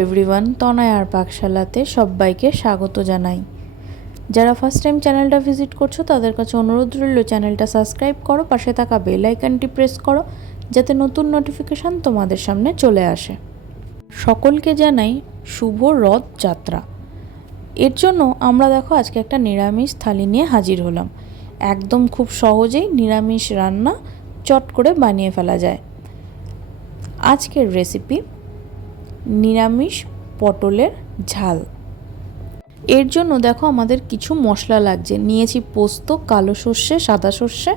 Everyone, তনয় আর পাকশালাতে সবাইকে স্বাগত জানাই। যারা ফার্স্ট টাইম চ্যানেলটা ভিজিট করছো তাদের কাছে অনুরোধ রইল চ্যানেলটা সাবস্ক্রাইব করো, পাশে থাকা বেল আইকনটি প্রেস করো যাতে নতুন নোটিফিকেশান তোমাদের সামনে চলে আসে। সকলকে জানাই শুভ রথযাত্রা। এর জন্য আমরা দেখো আজকে একটা নিরামিষ থালি নিয়ে হাজির হলাম। একদম খুব সহজেই নিরামিষ রান্না চট করে বানিয়ে ফেলা যায়। আজকের রেসিপি নিরামিষ পটলের ঝাল। এর জন্য দেখো আমাদের কিছু মশলা লাগছে। নিয়েছি পোস্ত, কালো সর্ষে, সাদা সর্ষে,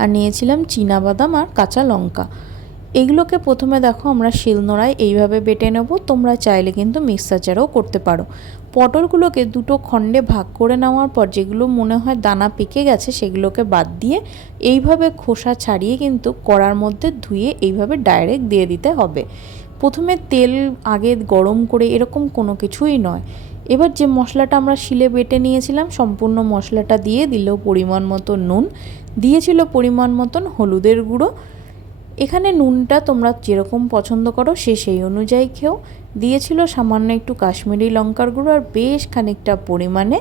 আর নিয়েছিলাম চীনাবাদাম আর কাঁচা লঙ্কা। এগুলোকে প্রথমে দেখো আমরা শিলনোড়ায় এইভাবে বেটে নেব। তোমরা চাইলে কিন্তু মিক্সার জারেও করতে পারো। পটলগুলোকে দুটো খণ্ডে ভাগ করে নেওয়ার পর যেগুলো মনে হয় দানা পেকে গেছে সেগুলোকে বাদ দিয়ে এইভাবে খোসা ছাড়িয়ে কিন্তু কড়ার মধ্যে ধুয়ে এইভাবে ডাইরেক্ট দিয়ে দিতে হবে। প্রথমে তেল আগে গরম করে এরকম কোনো কিছুই নয়। এবার যে মশলাটা আমরা শিলে বেটে নিয়েছিলাম সম্পূর্ণ মশলাটা দিয়ে দিল পরিমাণ মতো নুন, দিয়েছিল পরিমাণ মতন হলুদের গুঁড়ো। এখানে নুনটা তোমরা যেরকম পছন্দ করো সেই অনুযায়ী খেও। দিয়েছিল সামান্য একটু কাশ্মীরি লঙ্কার গুঁড়ো আর বেশ খানিকটা পরিমাণে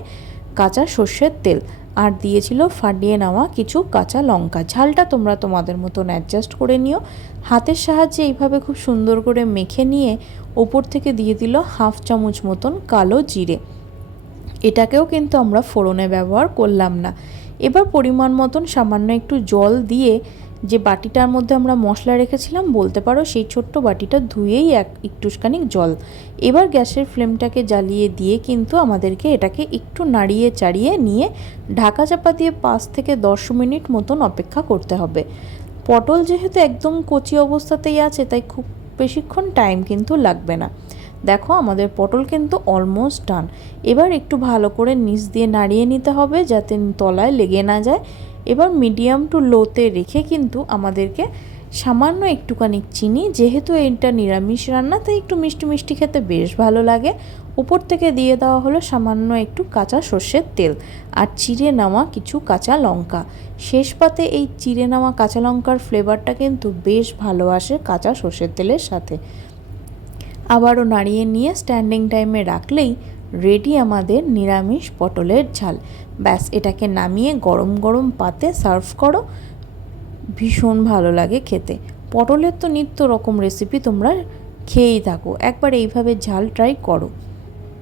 কাঁচা সর্ষের তেল, আর দিয়েছিল ফাটিয়ে নেওয়া কিছু কাঁচা লঙ্কা। ঝালটা তোমরা তোমাদের মতন অ্যাডজাস্ট করে নিও। হাতের সাহায্যে এইভাবে খুব সুন্দর করে মেখে নিয়ে ওপর থেকে দিয়ে দিল হাফ চামচ মতন কালো জিরে। এটাকেও কিন্তু আমরা ফোড়নে ব্যবহার করলাম না। এবার পরিমাণ মতন সামান্য একটু জল দিয়ে যে বাটিটার মধ্যে আমরা মশলা রেখেছিলাম বলতে পারো সেই ছোট্ট বাটিটা ধুয়েই একটুখানি জল। এবার গ্যাসের ফ্লেমটাকে জ্বালিয়ে দিয়ে কিন্তু আমাদেরকে এটাকে একটু নাড়িয়ে চাড়িয়ে নিয়ে ঢাকা চাপা দিয়ে 5 থেকে 10 মিনিট মতন অপেক্ষা করতে হবে। পটল যেহেতু একদম কচি অবস্থাতেই আছে তাই খুব বেশিক্ষণ টাইম কিন্তু লাগবে না। দেখো আমাদের পটল কিন্তু অলমোস্ট ডান। এবার একটু ভালো করে নিচ দিয়ে নাড়িয়ে নিতে হবে যাতে তলায় লেগে না যায়। এবার মিডিয়াম টু লোতে রেখে কিন্তু আমাদেরকে সামান্য একটুখানি চিনি, যেহেতু এটা নিরামিষ রান্না তাই একটু মিষ্টি মিষ্টি খেতে বেশ ভালো লাগে, উপর থেকে দিয়ে দেওয়া হলো সামান্য একটু কাঁচা সর্ষের তেল আর চিড়ে নেওয়া কিছু কাঁচা লঙ্কা। শেষ পাতে এই চিড়ে নেওয়া কাঁচা লঙ্কার ফ্লেভারটা কিন্তু বেশ ভালো আসে কাঁচা সর্ষের তেলের সাথে। আবারও নাড়িয়ে নিয়ে স্ট্যান্ডিং টাইমে রাখলেই রেডি আমাদের নিরামিষ পটলের ঝাল। ব্যাস, এটাকে নামিয়ে গরম গরম পাতে সার্ভ করো, ভীষণ ভালো লাগে খেতে। পটলের তো নিত্য রকম রেসিপি তোমরা খেয়েই থাকো, একবার এইভাবে ঝাল ট্রাই করো।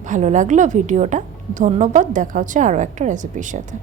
ভালো লাগলো ভিডিওটা? ধন্যবাদ, দেখা হচ্ছে আরও একটা রেসিপির সাথে।